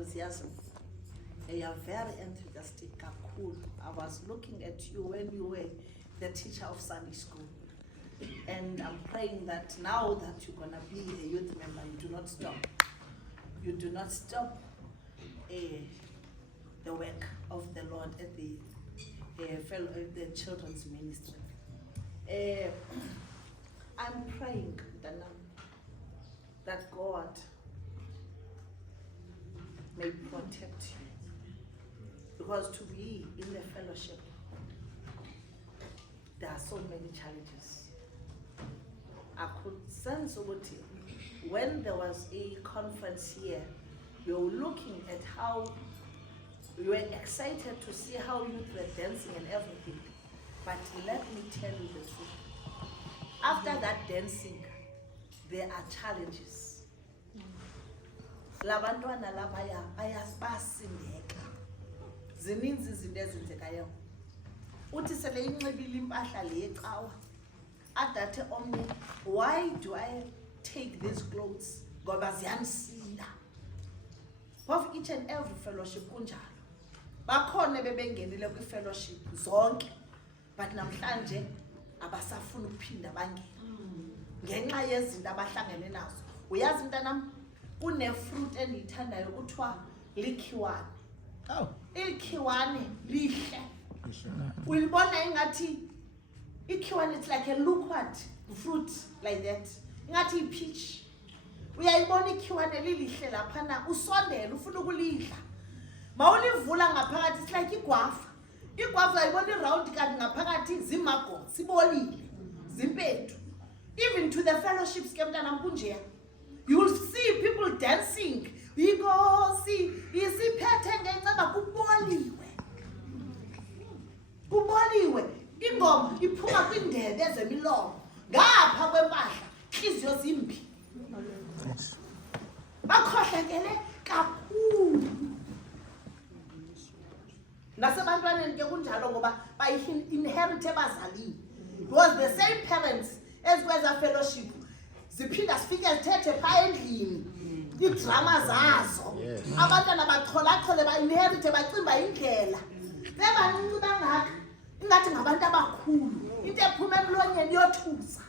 enthusiasm. You are very enthusiastic, cool. I was looking at you when you were the teacher of Sunday school. And I'm praying that now that you're gonna be a youth member, you do not stop. You do not stop the work of the Lord at the children's ministry. I'm praying that God may protect you. Because to be in the fellowship, there are so many challenges. I could sense when there was a conference here, we were looking at how we were excited to see how youth were dancing and everything. But let me tell you the truth. After that dancing, there are challenges. Labantwana labaya bayasindeka. Zininzi izinto ezenzekayo. Uthi sele inxibile impahla le ecawa. Adathe omnye, why do I take these clothes? Ngoba ziyansinda. Of each and every fellowship kunjalo. Bakhona bebengenile kwi fellowship zonke, but namhlanje abasafuna ukuphinda bangene. Ngenxa yezinto abahlangene nazo. Uyazi mntanam, kune fruit endiyithandayo kuthiwa likhiwane. Oh. Ikhiwane lihle. Uyibona ingathi ikhiwane, it's like a liquid fruit like that. Ingathi peach. Uyayibona ikhiwane lilihle laphana usondela ufuna ukulidla. Mawulivula ngaphakathi it's like igwafa. Igwafa uyayibona iround kanti ngaphakathi zimago, sibolile, zimpedu. Even to the fellowships ke mntana kunjeya. You will see people dancing. Inkosi isiphethe ngenceba kuboliwe. Kuboliwe. Ingoma iphuma kwindebe ezemilomo. Ngapha kwempahla inhliziyo zimbi. Bakhohlakele kakhulu. Nasebantwaneni ke kunjalo ngoba inherit ebazalini. Because the same parents ezikweza fellowship ziphinda sifike zithethe pha endlini idrama zazo. Abantwana bachole ba-inherite bacimba indlela. Bebancinci bangaka ingathi ngabantu abakhulu. Into ephuma emlonyeni yothusa.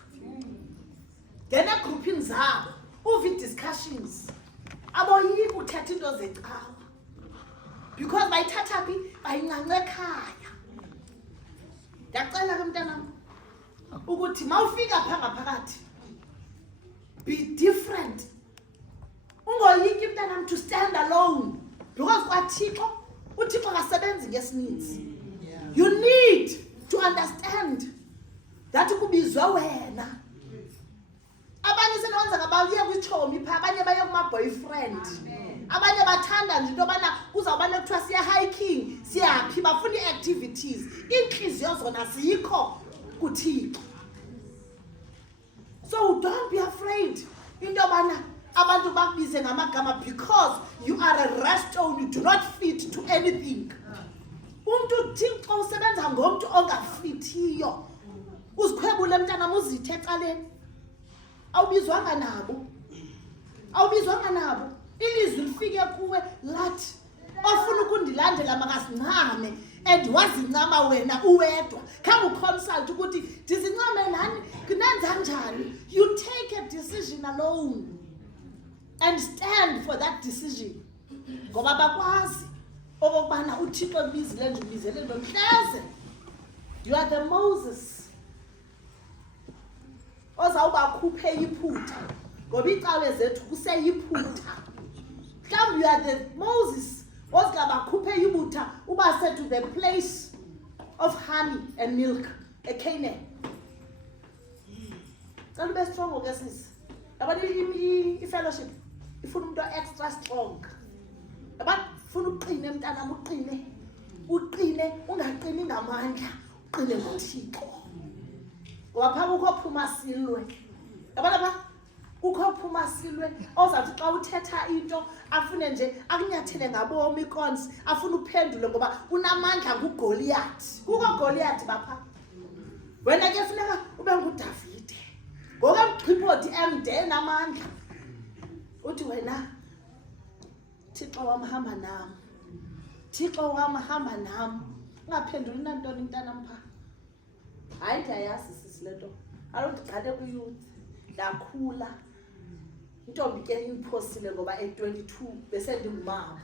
Ngene egroupini zabo uve discussions. Aboyiki uthetha into zecawa. Because bayithatha phi bayinqanqe ekhaya. Ndiyacela ke mntanam ukuthi mawufika pha ngaphakathi be different. Ungoyiki mntanam to stand alone. Because kwaThixo uThixo akasebenzi ngesininzi. You need to understand that kubizwe wena. Abanye senwenza ngabaye kwichomi pha, abanye baye kuma boyfriend. Abanye bathanda nje into bana kuzawubana kuthiwa siya hiking, siyaphi bafuna activities. Inhliziyo zona zikho kuThixo. So don't be afraid into bana abantu bakubize ngamagama because you are a rest stone, you do not fit to anything. Umuntu Thixo usebenza ngomuntu ongafithiyo. Uzikhwebule mntana uzithe ecaleni. Awubizwanga nabo. Ilizwi lifike kuwe lathi ofuna ukundilandela makasincame and wazincama wena uwedwa. Kama uconsult ukuthi ndizincame nani kunenza njani. You take a decision alone and stand for that decision. Ngoba bakwazi okubana uThixo ebizile nje ubizele nomhleze. You are the Moses. Ozawubakhuphe iphutha ngoba icawe zethu kuseyiphutha. Mhlawumbe you are the Moses ozawubakhuphe ibutha ubase to the place of honey and milk, a Canaan. Cela ube strong ke sisi. Yabona i-fellowship ifuna umuntu extra strong. Yabona ufuna uqine mntana uqine ungaqini ngamandla, uqine ngoThixo. Ngoba pha kukho phuma silwe. Yabona pha kukho phuma silwe ozathi xa uthetha into afune nje akunyathele ngabomi cons afuna uphendule ngoba unamandla nguGoliath. Kukho Goliath bapha. Wena ke funeka ube nguDavide. Ngoba uqhiphoti emde namandla. Uthi wena Thixo wam hamba nam. Thixo wam hamba nam. Ungaphenduli nantoni mntanam pha. Hayi ndiyayazi sisi le nto. Alokuthi gqale kwi-youth ndakhula. Intombi ke ingiphosile ngoba at 22 bese ndingumama.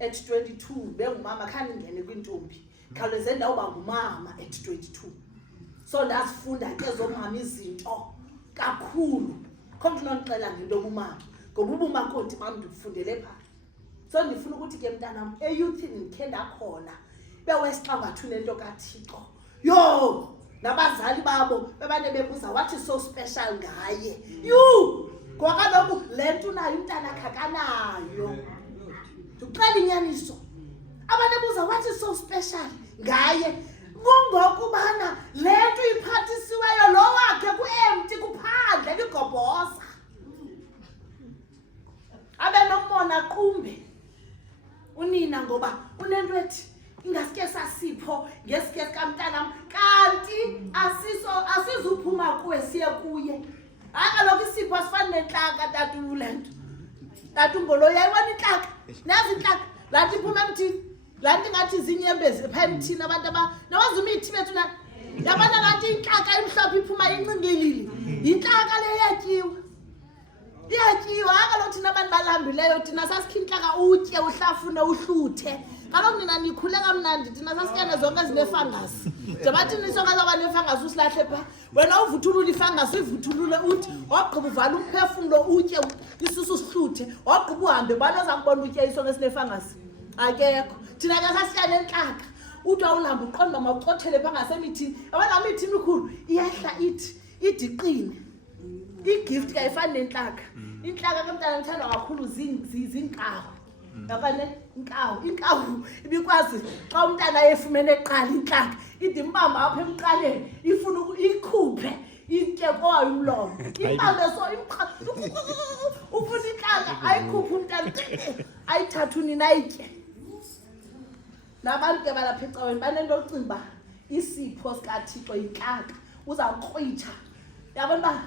At 22 bengumama khani ngene kwintombi. Khawuleze ndawuba ngumama at 22. So ndasifunda ke zomama izinto kakhulu. Khona unonixela ngento obumama. Ngoba ubumakoti bam ndikufundele pha. So ndifuna ukuthi ke mntanam eyouthini ndikhe ndakhona bewesxa ngathi unento kaThixo. Yo! Nabazali babo bebane bebuza what is so special ngaye. You! Ngoba kaloku le nto unayo umntana khakanayo. Ndiqala inyaniso. Abane buza what is so special ngaye. Kungokubana le nto iphathisiweyo lo wakhe ku-empty kuphandle ligobhoza. Abe nomona qumbe. Unina ngoba unento ethi ingasike sasipho ngesike sikamntanam kanti asizuphuma kuwe siye kuye. Hayi kaloku isipho asifani nentlaka tatu le nto. Tatu ngolo yayibona intlaka. Nazi intlaka. Lathi iphuma emthini. Lanti ngathi zinyembezi pha emthini abantu nawazi umithi bethu na. Yabona ngathi intlaka imhlophe iphuma incingilili. Intlaka le yatyiwa. Iyatyiwa kaloku thina abantu balambileyo thina sasikhintlaka utye uhlafune uhluthe. Kaloku nina nikhule kamnandi thina sasikene zonke ezinefangasi. Njengathi nisonke zaba nefangasi usilahle pha. Wena uvuthulula ifangasi uvuthulule uthi wagqiba uvala umphefumulo utye isusu sihluthe. Wagqiba uhambe bani zakubona utye isonke esinefangasi. Akekho. Thina ke sasiyane entlaka. Uthi awulamba uqonda mawucothele pha ngasemithini. Abana imithini mikhulu iyehla ithi idiqine. I-gift ke ayifani nentlaka. Intlaka ke mntana ngithandwa kakhulu zinkawu. Yabane inkawu ibikwazi xa umntana efumene eqala intlaka idimbamba apha emqaleni ifuna ikhuphe intye kwayo umlomo. Ibambe so ufuna intlaka ayikhuphe umntana ayithatha unina ayitye. Nabantu ke balapha ecaweni banento ocinga isipho sikaThixo intlaka uzawukrwitha. Yabona ba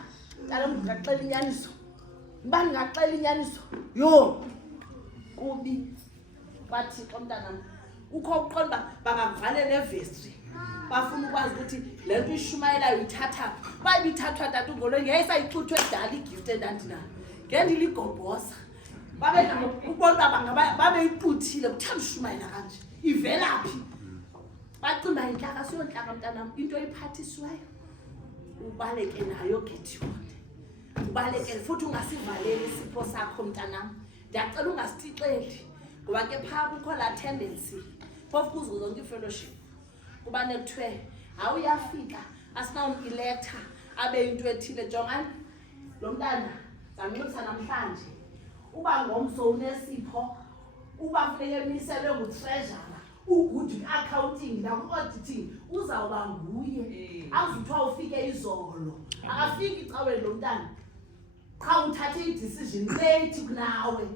Tala ngaxela inyaniso. Mbani ngaxela inyaniso. Yo. Kubi. Bathi xomntana ukho uqonda bangakuvalela evestry. Bafuna ukwazi ukuthi le nto ishumayelayo ithatha. Bayibithathwa tatu ngolo ngiyayisayixuthwe edala igift endandina. Ngendiligobhosa. Babe ubona babe iquthile kuthanda ushumayela kanje. Ivelaphi. Bacimba inhlaka siyonhlaka mntana into iphathisiweyo. Ubaleke nayo gethiwe. Ubaleke futhi ungasivaleli isipho sakho mntanami. Ndiyacela ungasitixeli ngoba ke pha kukho la tendency phofu kuzo zonke ifellowship. Kuba nekuthiwe awuyafika asinawunelector abe into ethile jongani lo mntana zamnxusa namhlanje. Uba ngomso unesipho uba kufanele emiselwe ngutreasurer ugood accounting naku-auditing uzawuba nguye. Azuthiwa ufike izolo akafiki icaweni lo mntana qha uthathe i-decision late kunawe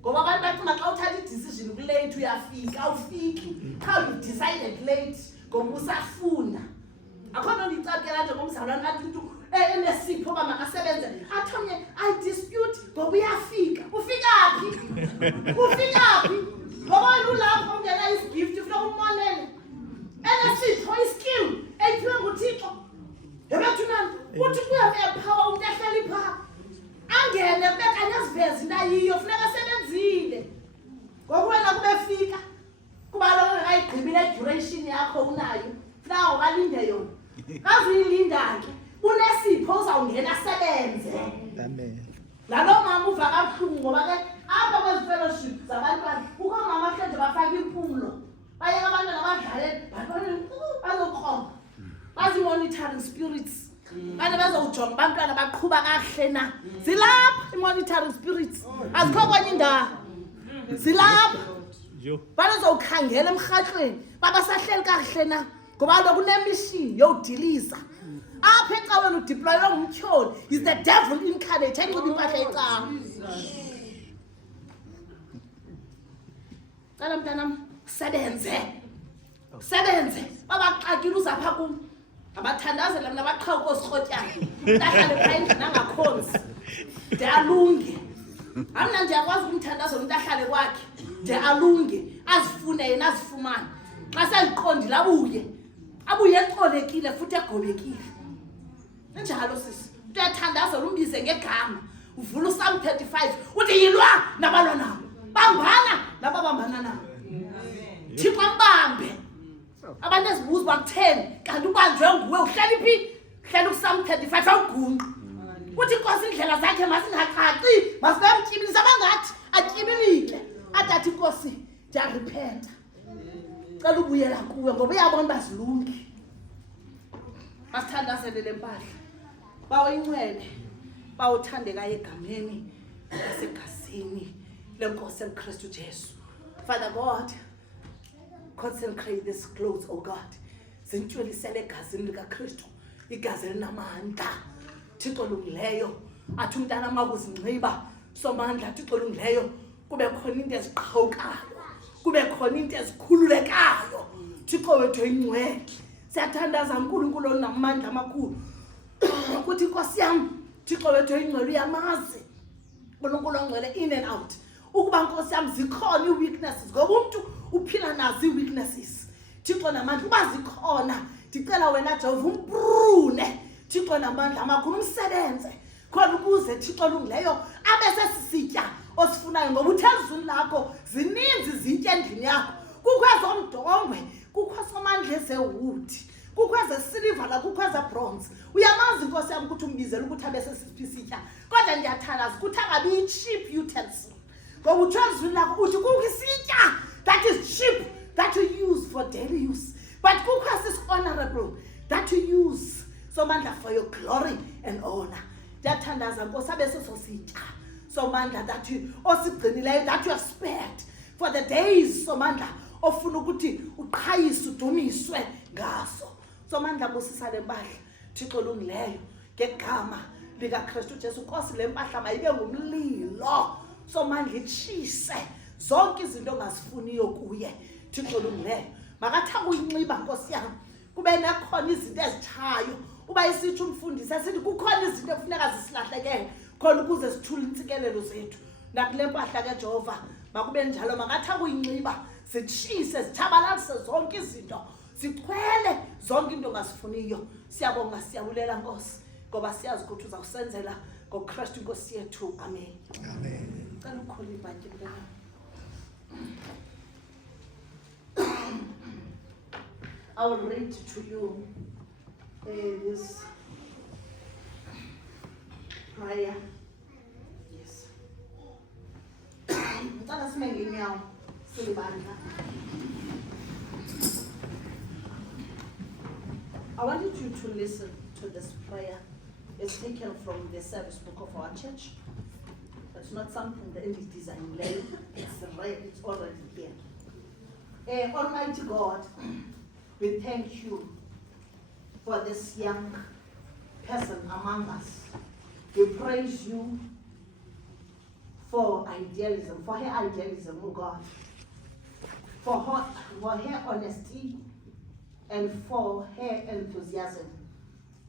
ngoba abantu bacinga xa uthathe i-decision kulate uyafika awufiki qha you-decided late ngoba usafunda. Akho nto ndiyicakela njengomzalwane athi umntu enesipho uba makasebenze athi omnye dispute ngoba uyafika. Ufikaphi? Ufikaphi? Ngoba wena ulapho ungena isigift ufuna umonele enesipho iskill ethiwe nguThixo. Yebethu nani uthi kuyamphawa umuntu ehleli pha angene kubeka nezivezi into ayiyo funeka asebenzile. Ngoba wena kubefika kuba lo ngayigqibile duration yakho unayo funeka ukalinde yona. Kazuyilinda ke unesipho uzawungena asebenze. Amen. Lalo mama uva kabuhlungu ngoba ke apha kwezi fellowship zabantwana kukho mama mhlanje bafaka impumulo bayeka abantwana badlale bazokroma bazi-monitoring spirits. Bana bazawujonga abantwana baqhuba kakuhle na. Zilapha i-monitoring spirits azikho kwenye indawo. Zilapha banozawukhangela emrhatlweni babasahleli kakuhle na ngoba kaloku kunemishini yowudilisa. Apha ecaweni udeploywe ngumtyholi is the devil incarnate enxiba impahla ecawa. Cala mntanam sebenze babaxakile uzapha kum abathandazela mna baqhawe kosirhotyana ndahlale pha endlini angakhonzi ndiyalunge Amna ndiyakwazi ukumthandaza umuntu ahlale kwakhe de alunge azifune yena azifumane xa seliqondile abuye ecolekile futhi egobekile njalo sisi uyathandaza umbize ngegama uvula uPsalm 35 uthi yilwa nabalwa nabo bambana nababambana nabo Thixo ambambe abantu ezibuzo baku10 kanti ubanjwe nguwe uhlala iphi uhlala uPsalm 35 awugunqa uthi inkosi indlela zakhe masingacaci masibemtyibilisa abangathi atyibilike atathi inkosi ndiyarepenta cela ubuyela kuwe ngoba uyabona bazilunge basithandazele lempahla bawuyinxele bawuthandekayo egameni lasegazini lenkosi eKristu Jesu. Father God, consecrate this clothes, oh God, zintshwelisele egazini likaKristu, igazi elinamandla. Thixo lungileyo athi umntana makuzinxiba somandla Thixo lungileyo kube khona into eziqhawukayo kube khona into ezikhululekayo Thixo wethu oyingcwele siyathandaza uNkulunkulu onamandla amakhulu ukuthi inkosi yami Thixo wethu oyingcwele uyamazi uNkulunkulu ongcwele in and out ukuba inkosi yami zikhona iweaknesses ngoba umuntu uphila nazo iweaknesses Thixo namandla uba zikhona ndicela wena Jehova umbrune Thixo namandla amakhulu umsebenze khona ukuze Thixo lungileyo abese sisitya osifunayo ngoba uthezulu lakho zininzi izinto endlini yakho kukho ezomdongwe kukho somandla ezewood kukho ezesilver la kukho ezebronze uyamazi inkosi yami ukuthi umbizela ukuthi abese sisitya kodwa ndiyathalaza ukuthi angabi cheap utensil ngoba uthezulu lakho uthi kukho isitya that is cheap that you use for daily use but kukho honorable that you use somandla for your glory and honor. Ndiyathandaza Nkosi abese sositya somandla that you osigcinileyo that you have spared for the days somandla ofuna ukuthi uqhayise udumiswe ngaso somandla busisa lempahla Thixo lungileyo ngegama likaKristu Jesu Nkosi lempahla mayibe ngumlilo somandla itshise zonke izinto ongazifuniyo kuye Thixo lungileyo makathanga uyinxiba Nkosi yami kube nakhona izinto ezitshayo uba isithi umfundisi asithi kukhona izinto ekufuneka zisilahlekele khona ukuze sithule intsikelelo zethu nakule mpahla kaJehova makube njalo makathanga uyinxiba sitshise sithabalalise zonke izinto sichwele zonke into ongasifuniyo siyabonga siyabulela Nkosi ngoba siyazi ukuthi uzawusenzela ngoKristu Nkosi yethu amen amen cela ukhole ibhanti lami I will read to you this prayer. Yes. I wanted you to listen to this prayer. It's taken from the service book of our church. It's not something that is designed. It's already there. Almighty God, we thank you for this young person among us. We praise you for idealism, for her idealism, oh God, for her honesty and for her enthusiasm.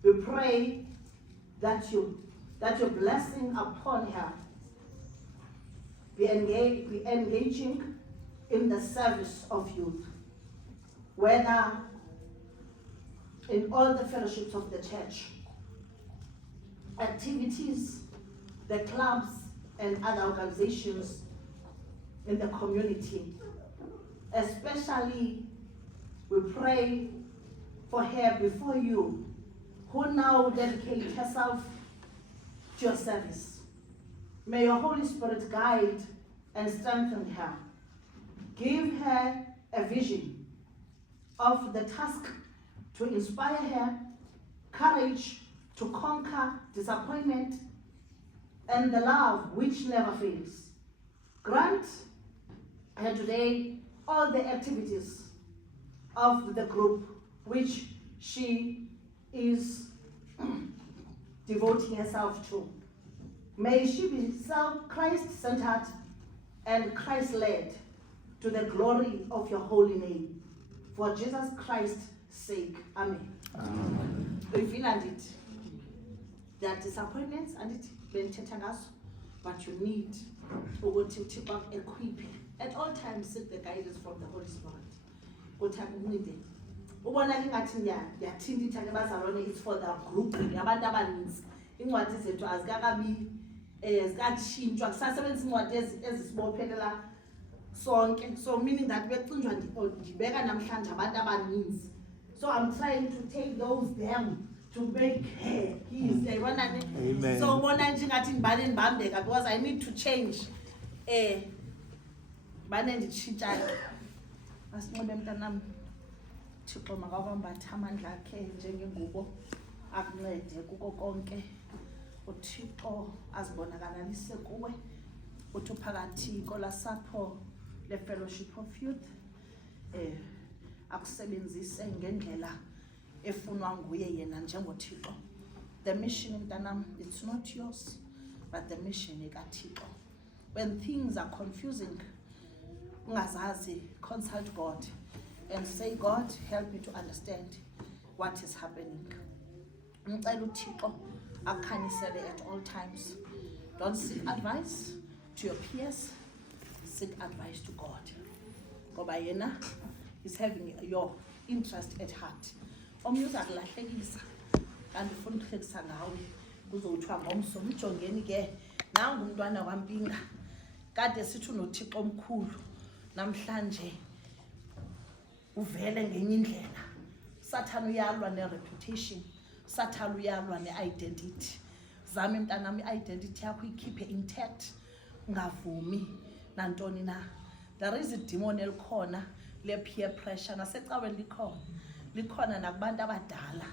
We pray that your blessing upon her be engaging in the service of youth, whether in all the fellowships of the church, activities, the clubs and other organizations in the community. Especially, we pray for her before you, who now dedicates herself to your service. May your Holy Spirit guide and strengthen her. Give her a vision of the task to inspire her, courage to conquer disappointment, and the love which never fails. Grant her today all the activities of the group which she is devoting herself to. May she be Christ-centered and Christ-led to the glory of your holy name. For Jesus Christ's sake, amen. Amen. We feel and it. There are disappointments and it been ngazo. but you need to equip. At all times, seek the guidance from the Holy Spirit. It's for the group. Incwadi zethu azikakabi zikatshintshwa kusasebenzisa incwadi ezisibophelela sonke, so meaning that becinjwa ndibeka namhlanje abantu abaninzi, so I'm trying to take those them to make his Amen. so bona nje ngathi ndibane ndibambeka because I need to change bane nditshintsha asinxibe mntanam Thixo makakwambatha amandla akhe njengengubo akuncede kuko konke uThixo azibonakalalise kuwe uthi phakathi kolasapho le fellowship of youth akusebenzise ngendlela efunwa nguye yena njengoThixo. The mission mntanam, it's not yours but the mission ekaThixo. When things are confusing ungazazi, consult God and say, God, help me to understand what is happening. Ngicela uThixo akukhanyisele at all times. Don't seek advice to your peers, seek advice to God. Ngoba yena is having your interest at heart. Omnye uzakulahlekisa kanti ufuna ukuhlekisa ngawe kuzothiwa ngomso mjongeni ke nangu umntwana kwampinga kade sithi unoThixo omkhulu namhlanje uvele ngenye indlela. Satan uyalwa ne-reputation, Satan uyalwa ne-identity. Zami mntanami i-identity yakho ikhiphe intact, ungavumi nantoni na. There is a demon elikhona le peer pressure nasecaweni likhona nakubantu abadala.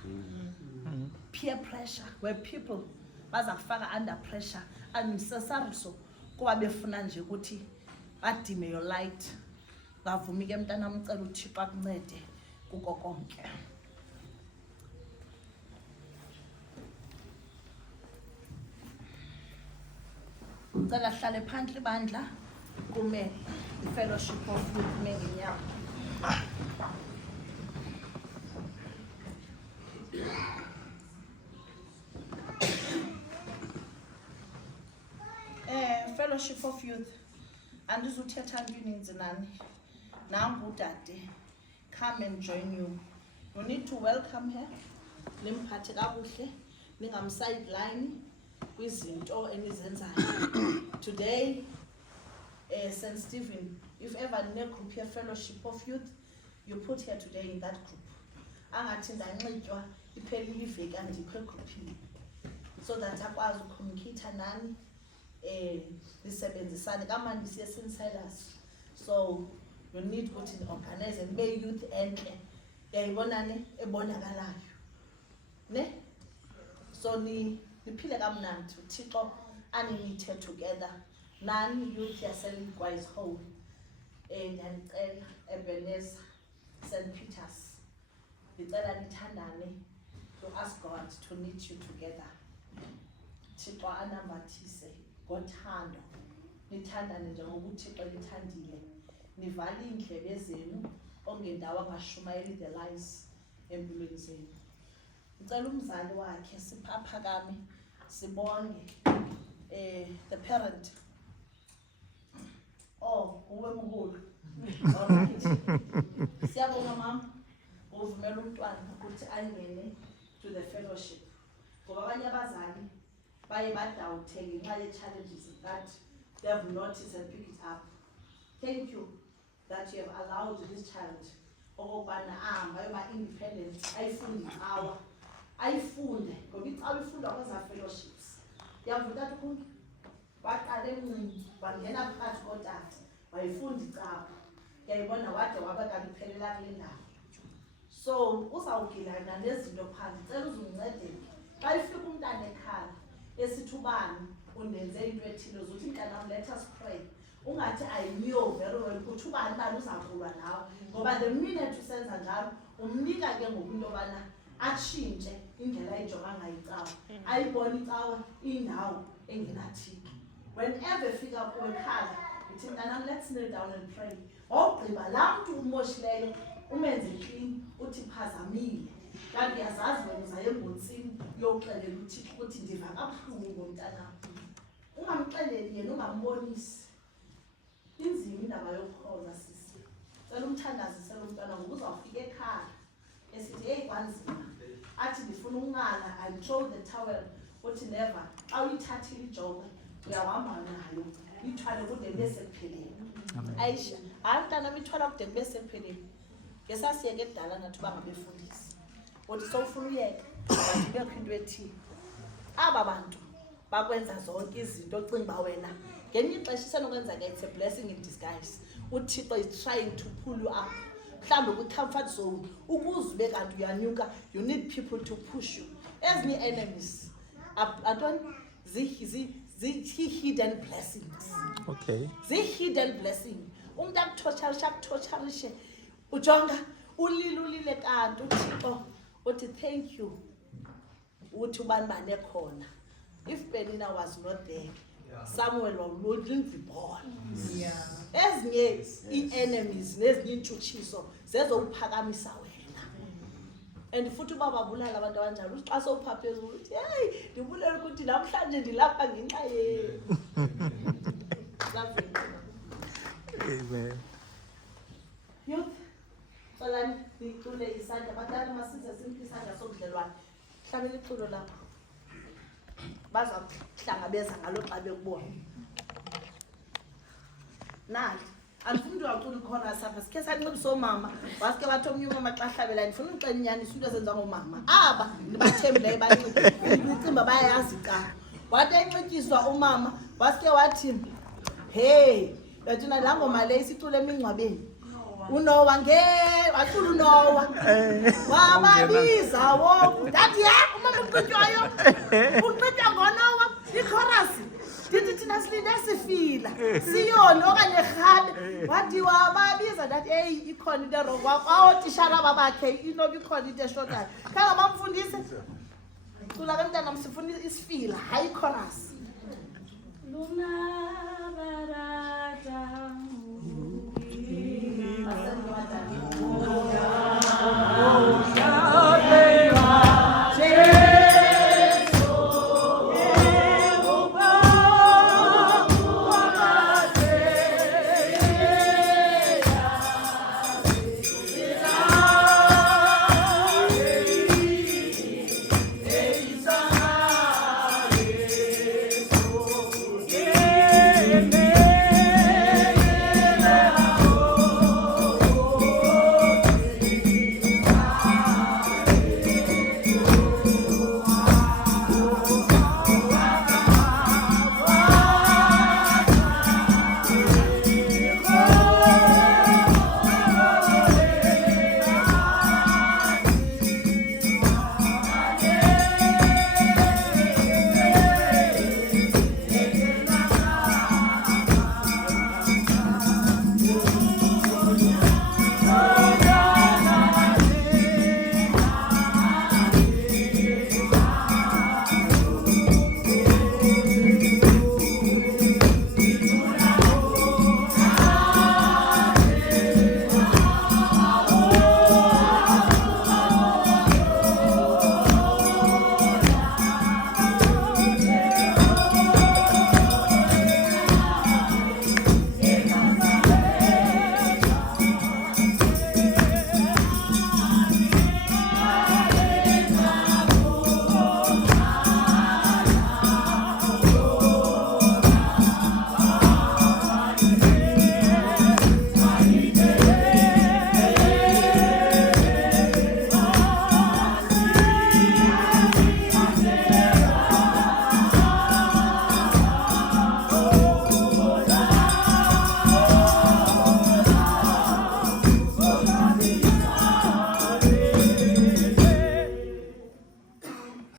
Peer pressure where people baza kufaka under pressure unnecessary, so kuba befuna nje ukuthi badime your light. Ngavumi ke mntanami ucela uThixo akuncede kuko konke. Ucela hlale phansi bandla kume fellowship of youth menginyawo. Fellowship of youth andizuthetha ngininzi nani. Nangu udade, come and join you. You need to welcome her. Nimphathe kabuhle, ningamsideline kwizinto enizenzayo. Today, St. Stephen, if ever in a group here, fellowship of youth, you put here today in that group. Angathi ndanxitywa iphelile iveki andikho egroupini, so that akwazi ucommunicate nani nisebenzisane kamandi siye sinsilas. So you need to organize and be youth entle yayibona ne ebonakalayo ne, so niphile kamnandi uThixo animithe together nani youth yaseLigwa is whole. Ndiyacela Ebenezer St. Peter's, ndicela nithandane to ask God to knit you together. Thixo anambathise ngothando, nithandane njengoba uThixo nithandile, nivale indlebe zenu ongendawo angashumayeli the lies empilweni zenu. Ngicela umzali wakhe siphaphakame sibonge the parent. Oh, uwe mhulu. Siyabonga mama uvumela umntwana ukuthi angene to the fellowship. Ngoba abanye abazali baye badawuthe ngenxa ye-challenges that they have noticed and picked it up. Thank you that you have allowed this child okubana ahamba yoba independent, ayifunde icawa, ayifunde ngoba icawa ifundwa kweza fellowships. Yavuka ukuthi waqala emncinci wangena phakathi kotata wayifunda icawa, yayibona wade waba kanti iphelela kule ndawo. So uzawugilana nezinto phansi, cela uzumncede xa ifika umntana ekhaya esithi ubani undenze into ethile uzothi mntanam let us pray. Ungathi I knew very well ukuthi ubani bani uzakulwa nawe, ngoba the minute usenza njalo umnika ke ngokunto bana atshintshe indlela ayijonga ngayo icawa, ayibona icawa indawo engenathiki. Whenever efika kuwe ekhaya uthi mntanam let's kneel down and pray. Ogqiba laa mntu umoshileyo umenze clean uthi phazamile, kanti yazazi wena uzaye embontsini uyoxelela uThixo ukuthi ndiva kabuhlungu ngomntanam. ungamxeleli yena ungambonisi inzima indaba yokukhoza sisi cela umthandazisele umntwana ngoba uzawufika ekhaya esithi hey kwanzima athi ndifuna ukunqala I throw the towel uthi never xa uyithathile ijobe uyahamba nayo ithwale kude kube sekupheleni Aisha hayi mntana mithwala kude kube sekupheleni ngesasiyeke edala nathi bangabefundisi uthi sowufuna uyeka abantu bekho into ethile aba bantu bakwenza zonke izinto ocinga wena ngenye ixesha isenokwenza ke it's a blessing in disguise uThixo is trying to pull you up mhlawumbe ku-comfort zone ukuze ube kanti uyanyuka you need people to push you ezinye enemies antoni hidden blessings Okay. hidden blessing umuntu akuthotsharishe ujonga ulile kanti uThixo uthi thank you uthi ubani bane khona if Penina was not there Samuel wouldn't be born ezinye ii-enemies nezinye intshutshiso zezowuphakamisa wena and futhi uba babulala abantu abanjalo uthi xa sowupha phezulu uthi heyi ndibulela ukuthi namhlanje ndilapha ngenxa yenu. Amen. Youth, solani licule isandla batala masize simphi isandla sobudlelwane hlabela iculo lapho baza kuhlangabeza ngalo xa bekubona nathi andifuna umuntu wacula ikhona sapha sikhe sanxibisa oomama wasike bathi omnye umama xa hlabela ndifuna uxela inyaniso into ezenza ngoomama aba ndibathembileyo bancimba bayayazi xa wathi enxityiswa umama wasike wathi hey yathina laa ngoma le isicule emingcwabeni uNowa wacula uNowa wababiza woku ndathi umama uqintywayo uqintywa ngoNowa ikhorasi ndithi thina silinde sifila siyoni okanye rhabe wathi wababiza ndathi eyi ikhona into erongo awotishara babakhe inoba ikhona into eshotayo khange bamfundise cula bemntanam sifuna isifila hayi ikhorasi Luna barata